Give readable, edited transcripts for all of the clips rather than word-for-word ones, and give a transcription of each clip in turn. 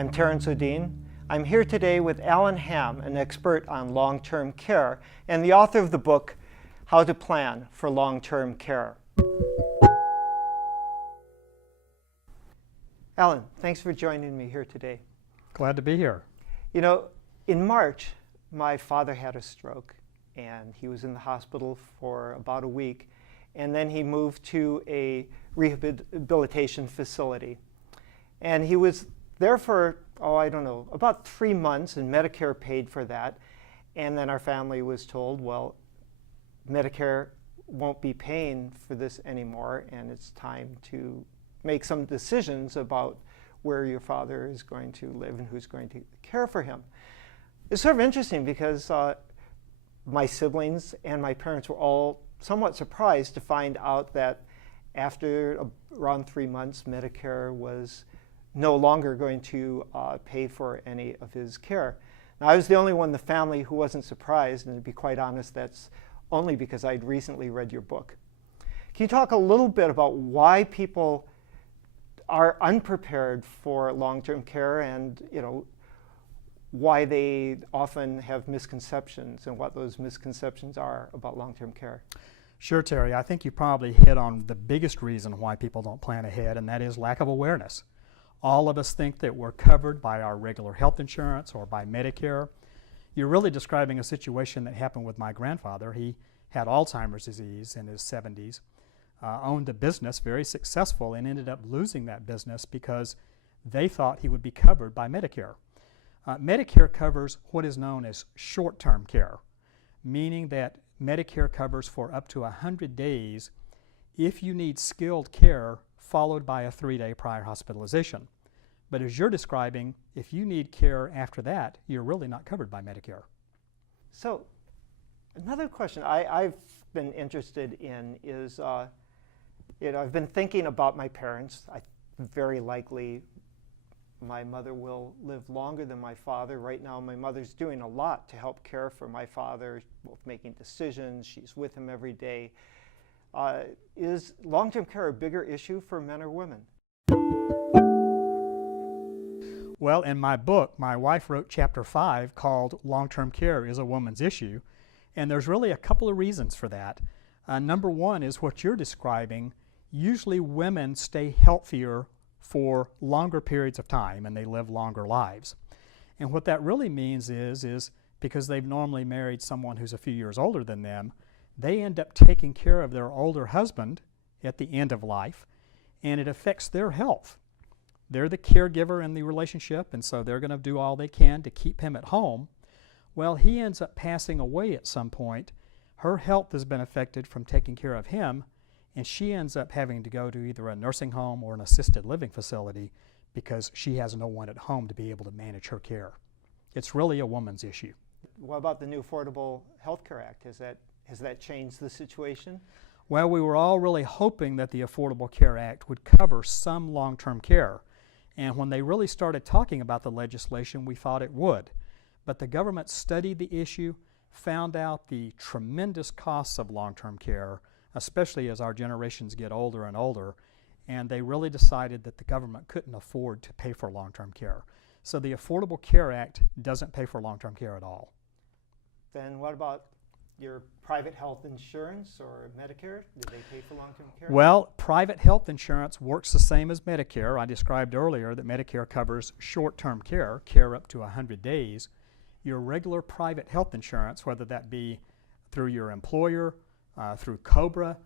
I'm Terrance Odean. I'm here today with Allen Hamm, an expert on long-term care and the author of the book, How to Plan for Long-Term Care. Allen, thanks for joining me here today. Glad to be here. You know, in March, my father had a stroke, and he was in the hospital for about a week, and then he moved to a rehabilitation facility. And he was there for, about 3 months, and Medicare paid for that. And then our family was told, well, Medicare won't be paying for this anymore, and it's time to make some decisions about where your father is going to live and who's going to care for him. It's sort of interesting because my siblings and my parents were all somewhat surprised to find out that after around 3 months, Medicare was no longer going to pay for any of his care. Now, I was the only one in the family who wasn't surprised, and to be quite honest, that's only because I'd recently read your book. Can you talk a little bit about why people are unprepared for long-term care and, why they often have misconceptions and what those misconceptions are about long-term care? Sure, Terry. I think you probably hit on the biggest reason why people don't plan ahead, and that is lack of awareness. All of us think that we're covered by our regular health insurance or by Medicare. You're really describing a situation that happened with my grandfather. He had Alzheimer's disease in his 70s, owned a business, very successful, and ended up losing that business because they thought he would be covered by Medicare. Medicare covers what is known as short-term care, meaning that Medicare covers for up to 100 days if you need skilled care followed by a 3-day prior hospitalization. But as you're describing, if you need care after that, you're really not covered by Medicare. So another question I've been interested in is, I've been thinking about my parents. Very likely my mother will live longer than my father. Right now, my mother's doing a lot to help care for my father, both making decisions. She's with him every day. Is long-term care a bigger issue for men or women? Well, in my book, my wife wrote chapter 5 called Long-Term Care is a Woman's Issue, and there's really a couple of reasons for that. Number one is what you're describing. Usually women stay healthier for longer periods of time and they live longer lives. And what that really means is because they've normally married someone who's a few years older than them, they end up taking care of their older husband at the end of life, and it affects their health. They're the caregiver in the relationship, and so they're going to do all they can to keep him at home. Well, he ends up passing away at some point. Her health has been affected from taking care of him, and she ends up having to go to either a nursing home or an assisted living facility because she has no one at home to be able to manage her care. It's really a woman's issue. What about the new Affordable Health Care Act? Has that changed the situation? Well, we were all really hoping that the Affordable Care Act would cover some long-term care. And when they really started talking about the legislation, we thought it would. But the government studied the issue, found out the tremendous costs of long-term care, especially as our generations get older and older, and they really decided that the government couldn't afford to pay for long-term care. So the Affordable Care Act doesn't pay for long-term care at all. Then what about your private health insurance or Medicare? Do they pay for long-term care? Well, private health insurance works the same as Medicare. I described earlier that Medicare covers short-term care, care up to 100 days. Your regular private health insurance, whether that be through your employer, through COBRA,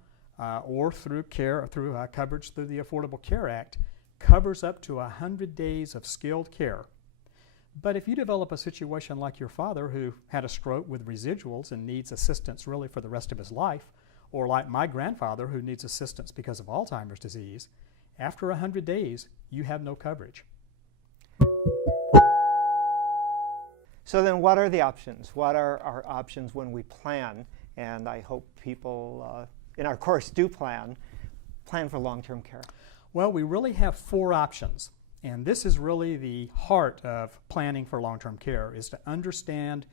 or through coverage through the Affordable Care Act, covers up to 100 days of skilled care. But if you develop a situation like your father who had a stroke with residuals and needs assistance really for the rest of his life, or like my grandfather who needs assistance because of Alzheimer's disease, after 100 days, you have no coverage. So then what are the options? What are our options when we plan? And I hope people in our course do plan for long-term care. Well, we really have 4 options. And this is really the heart of planning for long-term care, is to understand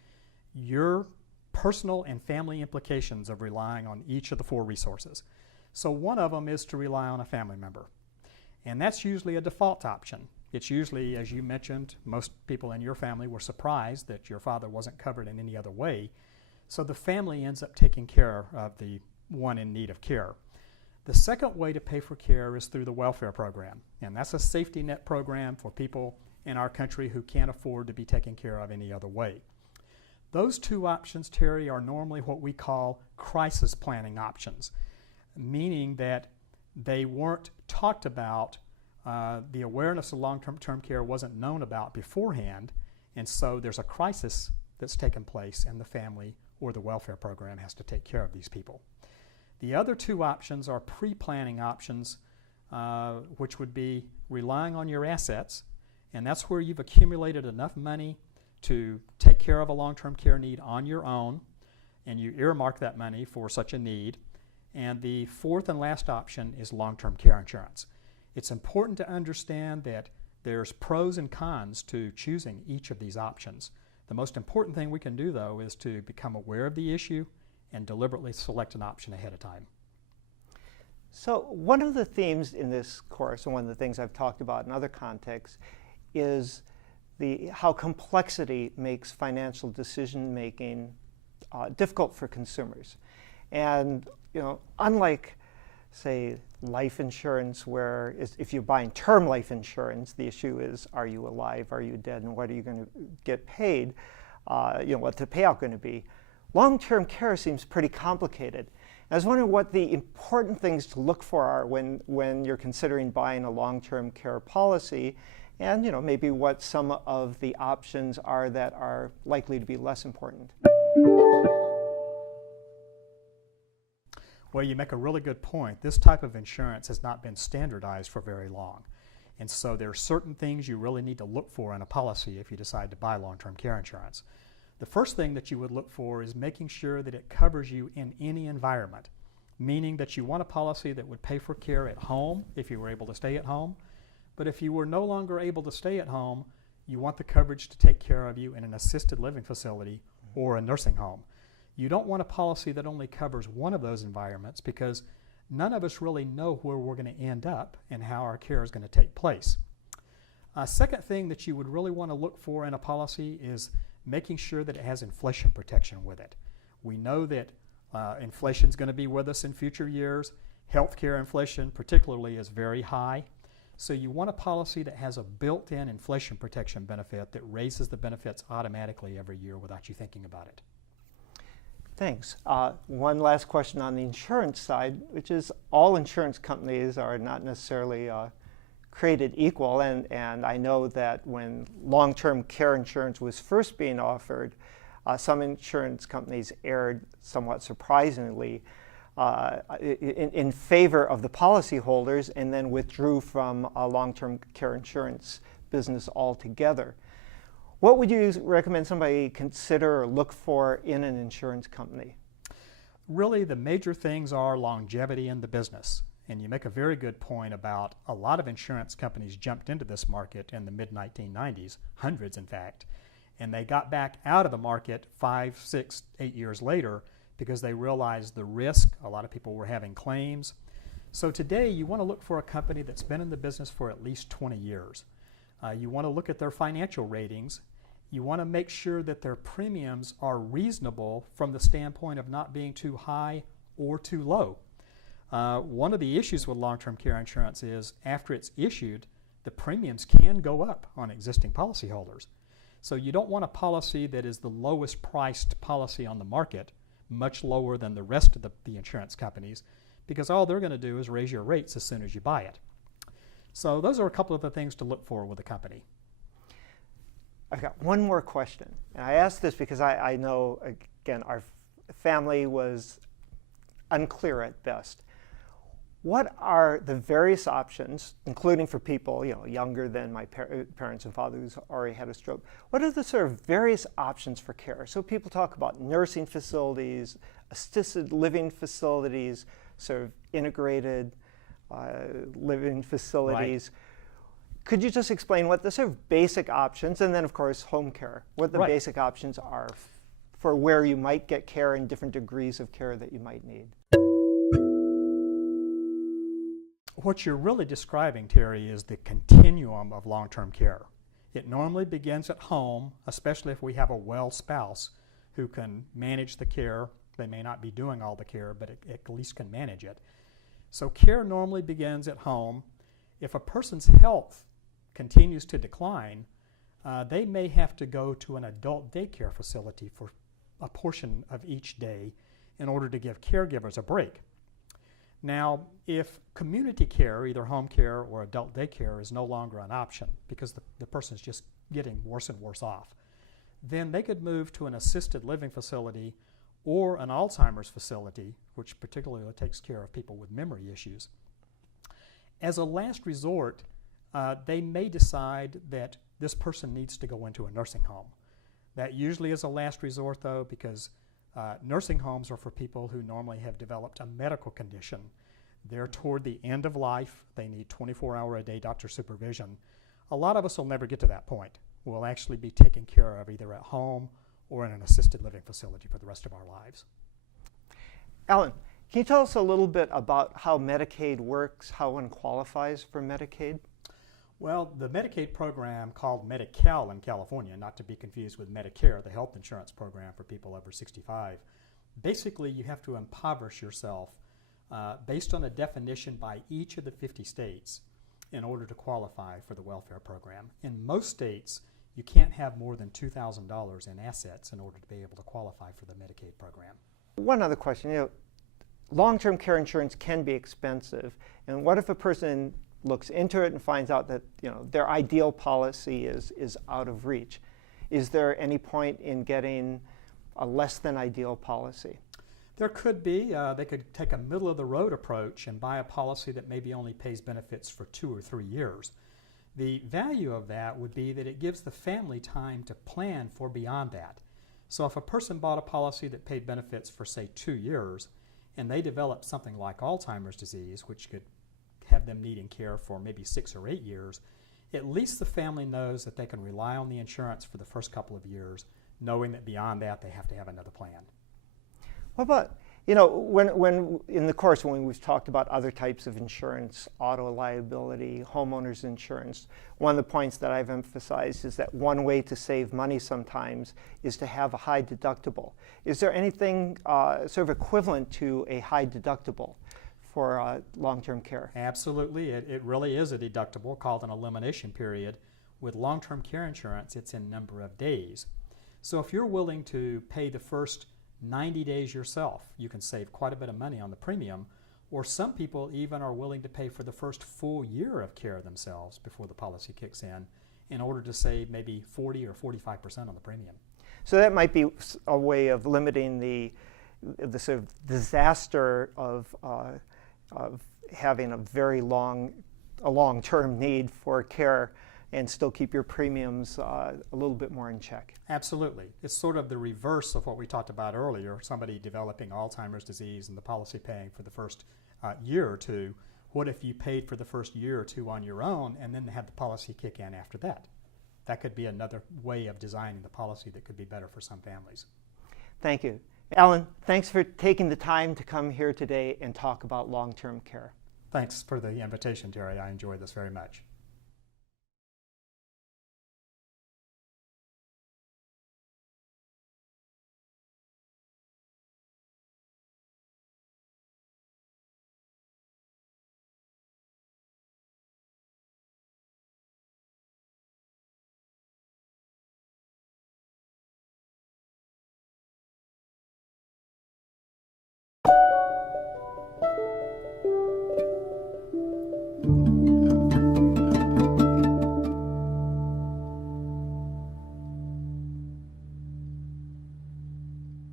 your personal and family implications of relying on each of the 4 resources. So one of them is to rely on a family member. And that's usually a default option. It's usually, as you mentioned, most people in your family were surprised that your father wasn't covered in any other way. So the family ends up taking care of the one in need of care. The second way to pay for care is through the welfare program, and that's a safety net program for people in our country who can't afford to be taken care of any other way. Those two options, Terry, are normally what we call crisis planning options, meaning that they weren't talked about. The awareness of long-term care wasn't known about beforehand, and so there's a crisis that's taken place, and the family or the welfare program has to take care of these people. The other two options are pre-planning options, which would be relying on your assets, and that's where you've accumulated enough money to take care of a long-term care need on your own, and you earmark that money for such a need. And the fourth and last option is long-term care insurance. It's important to understand that there's pros and cons to choosing each of these options. The most important thing we can do, though, is to become aware of the issue and deliberately select an option ahead of time. So one of the themes in this course, and one of the things I've talked about in other contexts, is how complexity makes financial decision-making difficult for consumers. And unlike, say, life insurance, where if you're buying term life insurance, the issue is, are you alive, are you dead, and what are you going to get paid, what's the payout going to be? Long-term care seems pretty complicated. I was wondering what the important things to look for are when you're considering buying a long-term care policy, and maybe what some of the options are that are likely to be less important. Well, you make a really good point. This type of insurance has not been standardized for very long. And so there are certain things you really need to look for in a policy if you decide to buy long-term care insurance. The first thing that you would look for is making sure that it covers you in any environment, meaning that you want a policy that would pay for care at home if you were able to stay at home. But if you were no longer able to stay at home, you want the coverage to take care of you in an assisted living facility or a nursing home. You don't want a policy that only covers one of those environments, because none of us really know where we're going to end up and how our care is going to take place. A second thing that you would really want to look for in a policy is making sure that it has inflation protection with it. We know that inflation is going to be with us in future years. Healthcare inflation particularly is very high. So you want a policy that has a built-in inflation protection benefit that raises the benefits automatically every year without you thinking about it. Thanks. One last question on the insurance side, which is all insurance companies are not necessarily created equal, and I know that when long-term care insurance was first being offered, some insurance companies erred somewhat surprisingly in favor of the policyholders and then withdrew from a long-term care insurance business altogether. What would you recommend somebody consider or look for in an insurance company? Really, the major things are longevity in the business. And you make a very good point about a lot of insurance companies jumped into this market in the mid-1990s, hundreds in fact, and they got back out of the market 5, 6, 8 years later because they realized the risk. A lot of people were having claims. So today you want to look for a company that's been in the business for at least 20 years. You want to look at their financial ratings. You want to make sure that their premiums are reasonable from the standpoint of not being too high or too low. One of the issues with long-term care insurance is after it's issued, the premiums can go up on existing policyholders. So you don't want a policy that is the lowest priced policy on the market, much lower than the rest of the insurance companies, because all they're going to do is raise your rates as soon as you buy it. So those are a couple of the things to look for with a company. I've got one more question. And I ask this because I know, again, our family was unclear at best. What are the various options, including for people younger than my parents and father who's already had a stroke, what are the sort of various options for care? So people talk about nursing facilities, assisted living facilities, sort of integrated living facilities. Right. Could you just explain what the sort of basic options, and then of course home care, what the Right. basic options are for where you might get care and different degrees of care that you might need? what you're really describing, Terry, is the continuum of long-term care. It normally begins at home, especially if we have a well spouse who can manage the care. They may not be doing all the care, but at least can manage it. So care normally begins at home. If a person's health continues to decline, they may have to go to an adult daycare facility for a portion of each day in order to give caregivers a break. Now, if community care, either home care or adult daycare, is no longer an option because the person's just getting worse and worse off, then they could move to an assisted living facility or an Alzheimer's facility, which particularly takes care of people with memory issues. As a last resort, they may decide that this person needs to go into a nursing home. That usually is a last resort, though, because nursing homes are for people who normally have developed a medical condition. They're toward the end of life. They need 24-hour-a-day doctor supervision. A lot of us will never get to that point. We'll actually be taken care of either at home or in an assisted living facility for the rest of our lives. Allen, can you tell us a little bit about how Medicaid works, how one qualifies for Medicaid? Well, the Medicaid program called Medi-Cal in California, not to be confused with Medicare, the health insurance program for people over 65, basically you have to impoverish yourself based on a definition by each of the 50 states in order to qualify for the welfare program. In most states, you can't have more than $2,000 in assets in order to be able to qualify for the Medicaid program. One other question, long-term care insurance can be expensive, and what if a person looks into it and finds out that their ideal policy is out of reach? Is there any point in getting a less than ideal policy? There could be. They could take a middle-of-the-road approach and buy a policy that maybe only pays benefits for 2 or 3 years. The value of that would be that it gives the family time to plan for beyond that. So if a person bought a policy that paid benefits for, say, 2 years, and they developed something like Alzheimer's disease, which could have them needing care for maybe 6 or 8 years, at least the family knows that they can rely on the insurance for the first couple of years, knowing that beyond that they have to have another plan. What about, when in the course when we've talked about other types of insurance, auto liability, homeowners insurance, one of the points that I've emphasized is that one way to save money sometimes is to have a high deductible. Is there anything sort of equivalent to a high deductible for long-term care? Absolutely. It really is a deductible called an elimination period. With long-term care insurance, it's in number of days. So if you're willing to pay the first 90 days yourself, you can save quite a bit of money on the premium, or some people even are willing to pay for the first full year of care themselves before the policy kicks in order to save maybe 40 or 45% on the premium. So that might be a way of limiting the sort of disaster of having a very long-term need for care and still keep your premiums a little bit more in check. Absolutely. It's sort of the reverse of what we talked about earlier, somebody developing Alzheimer's disease and the policy paying for the first year or two. What if you paid for the first year or two on your own and then had the policy kick in after that? That could be another way of designing the policy that could be better for some families. Thank you. Allen, thanks for taking the time to come here today and talk about long-term care. Thanks for the invitation, Terry. I enjoyed this very much.